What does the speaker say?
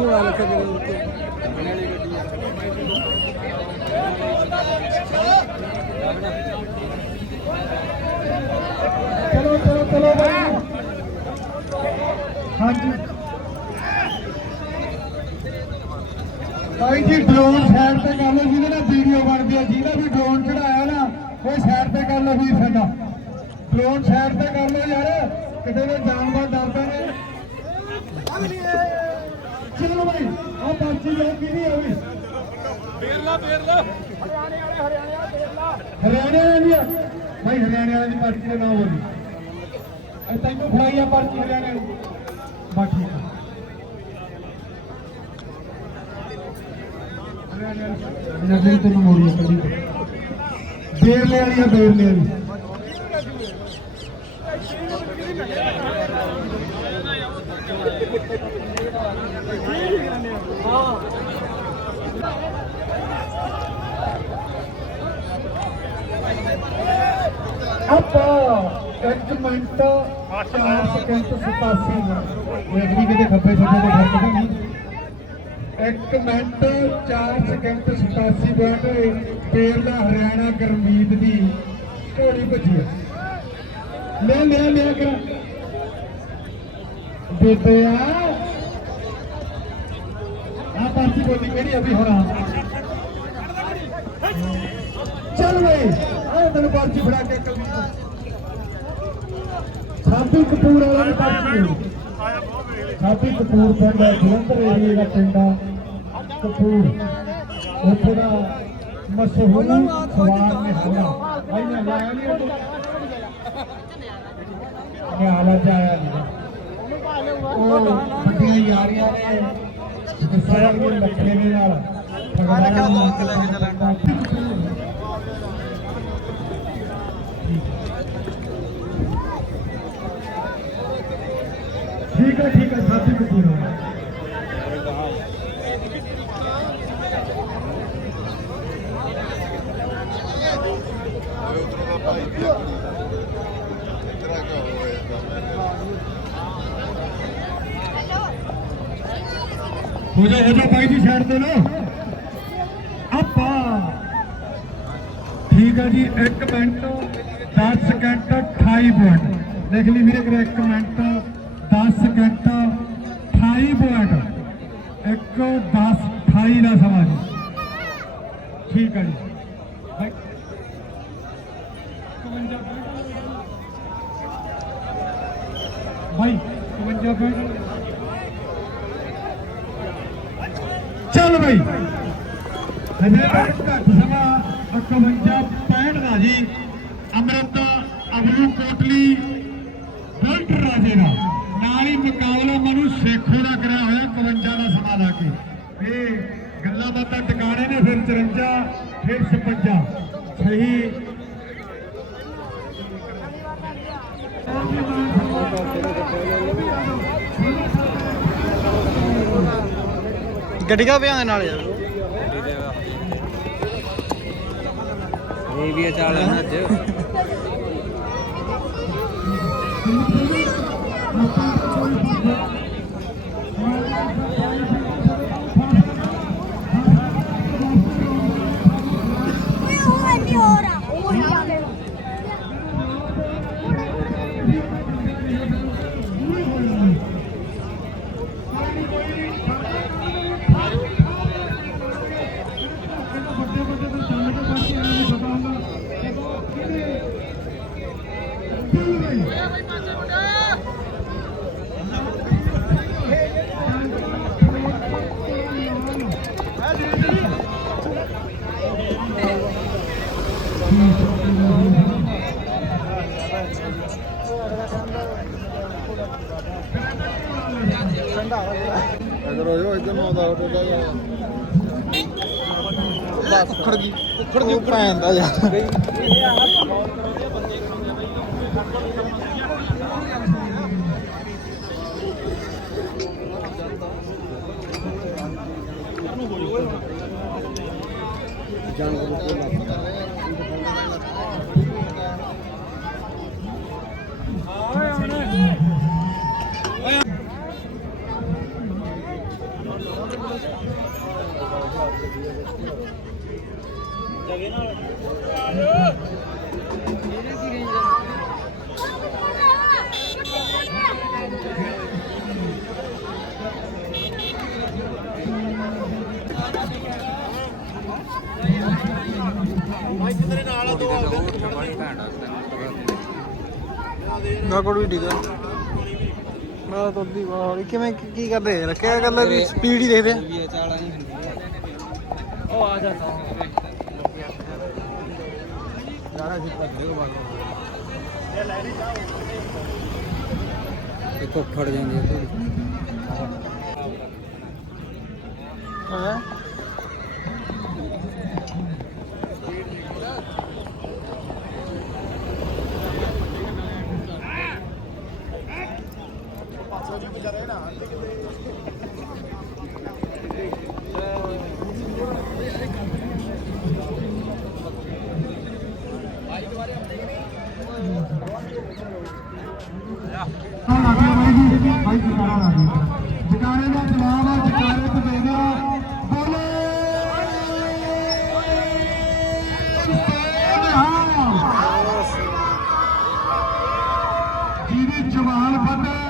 ਨੂੰ ਆ ਲੱਖ ਉੱਤੇ ਚਲੋ ਚਲੋ ਚਲੋ ਬਾਈ। ਹਾਂਜੀ। ਭਾਈ ਜੀ ਡਰੋਨ ਸਾਈਡ ਤੇ ਕਰ ਲਓ, ਜਿਹਦੇ ਨਾਲ ਵੀਡੀਓ ਬਣਦੀ ਹੈ ਜਿਹਦਾ ਵੀ ਡਰੋਨ ਚੜਾਇਆ ਨਾ, ਉਹ ਸਾਈਡ ਤੇ ਕਰ ਲਓ ਵੀ ਸਾਡਾ। ਡਰੋਨ ਸਾਈਡ ਤੇ ਕਰ ਲਓ ਯਾਰ, ਕਿਤੇ ਦੇ ਜਾਨ ਦਾ ਡਰਦਾ ਨੇ ਚਲੋ ਭਾਈ ਆ ਪਰਚੀ ਲੈ ਕੇ ਨਹੀਂ ਆਵੀ ਫੇਰਲਾ ਫੇਰਲਾ ਹਰਿਆਣੇ ਵਾਲੇ ਦੀ ਆ? ਭਾਈ ਹਰਿਆਣੇ ਵਾਲੇ ਦੀ ਪਰਚੀ ਦਾ ਨਾਮ ਬੋਲੀ। ਇਹ ਤੈਨੂੰ ਫੜਾਈ ਆ ਪਰਚੀ ਹਰਿਆਣੇ ਵਾਲੀ। ਬਾਕੀ ਨਜ਼ਰ ਤੈਨੂੰ ਮੋੜੀ ਕਦੀ ਬੇਰਲੇ ਵਾਲੀ ਆ ਬੇਰਲੇ ਵਾਲੀ ਆਪਾਂ ਇੱਕ ਮਿੰਟ 4 ਸਕਿੰਟ 87 ਮਿੰਟ ਕਿਤੇ ਖੱਬੇ ਸੱਜੇ ਦੇ ਫ਼ਰਕ ਨਹੀਂ ਇੱਕ ਮਿੰਟ 4 ਸਕਿੰਟ 87 ਮਿੰਟ ਤੇਲ ਦਾ ਹਰਿਆਣਾ ਗਰਮੀਤ ਦੀ ਘੋੜੀ ਭੱਜੀ ਹੈ ਲੈ ਲੈ ਲੈ ਕਰ ਬੇਟਿਆ ਬੋਲੀ ਕਿਹੜੀ ਅਭੀ ਹੋਣਾ ਚੱਲ ਬਈ ਆਹ ਤੈਨੂੰ ਪਰਚੀ ਫੜਾ ਕੇ ਕਵੀ ਸਾਬੀ ਕਪੂਰ ਵਾਲਾ ਦੀ ਪਰਚੀ। ਸਾਬੀ ਕਪੂਰ ਪਿੰਡ ਹੈ ਜਲੰਧਰ ਏਰੀਏ ਦਾ ਪਿੰਡ ਆ। ਕਪੂਰ ਉੱਥੇ ਦਾ ਮਸ਼ਹੂਰ ਸਵਾਰ ਨੇ ਹੋਣਾ ਮੈਂ ਲਾਇਆ ਨਹੀਂ ਉਹ ਨਿਆਲਾ ਜਾਇਆ ਨਹੀਂ। ਉਹ ਵੱਡੀਆਂ ਯਾਰੀਆਂ ਨੇ। ਸਾਰਾ ਕੁਝ ਲੱਖੇ ਦੇ ਨਾਲ ਫਗਵਾੜਾ ਨੂੰ ਚੱਲਦਾ ਠੀਕ ਹੈ ਠੀਕ ਹੈ ਸਾਥੀ ਕਪੂਰ ਹੋ ਜਾ ਹੋ ਜਾ ਬਾਈ ਦੀ ਸਾਈਡ ਤੇ ਨਾ। ਆਪਾਂ ਠੀਕ ਹੈ ਜੀ 1 ਮਿੰਟ 10 ਸਕਿੰਟ 28 ਪੁਆਇੰਟ ਲਿਖ ਲਈ ਵੀਰੇ ਕਰ 1 ਮਿੰਟ 10 ਸਕਿੰਟ 28 ਪੁਆਇੰਟ 1 10 28 ਦਾ ਸਮਾਂ ਜੀ। ਠੀਕ ਹੈ ਜੀ। ਬਾਈ। 51 ਬਾਈ 51 ਪੁਆਇੰਟ ਚੱਲ ਬਈ ਹਜੇ ਘੱਟ ਸਮਾਂ 51 65 ਦਾ ਜੀ, ਅਮਰਤ ਅਬਲੂ ਕੋਟਲੀ ਬੁਲਟ ਰਾਜੇ ਦਾ। ਨਾਲ ਹੀ ਮੁਕਾਬਲਾ ਮਨੂ ਸੇਖੋ ਦਾ ਕਰਿਆ ਹੋਇਆ 51 ਦਾ ਸਮਾਂ ਲਾ ਕੇ। ਇਹ ਗੱਲਾਂ ਬਾਤਾਂ ਟਿਕਾਣੇ ਨੇ, ਫਿਰ 54 ਫਿਰ 56 ਸਹੀ। ਗੱਡੀਆਂ ਪਿਆਂ ਦੇ ਨਾਲ ਯਾਰ। ਇਹ ਵੀ ਚਾਲ ਹੈ ਇਧਰ ਹੋ ਜਾਓ ਇਧਰ ਨੂੰ ਆਉਂਦਾ ਟੋਟਾ ਜਾ ਬਸ ਖੜ ਗਈ ਖੜ ਗਈ ਭੈਣ ਦਾ ਯਾਰ। ਭੈਣ ਆ जानवरों को ਨਾ ਕੋਲ ਵੀ ਆ। ਮੈਂ ਤਾਂ ਦੀ ਵਾਹ ਕਿਵੇਂ ਕੀ ਕੀ ਕਰਦੇ ਰੱਖਿਆ ਗੱਲ ਵੀ ਸਪੀਡ ਹੀ ਦੇਖਦੇ ਆ। ਉਹ ਆ ਜੀ। ਇੱਕ ਫੜ ਜਾਂਦੀ ਹੈ ਹਾਂ? ਜਿਹਦੀ ਜਵਾਨ ਫਤਿਹ।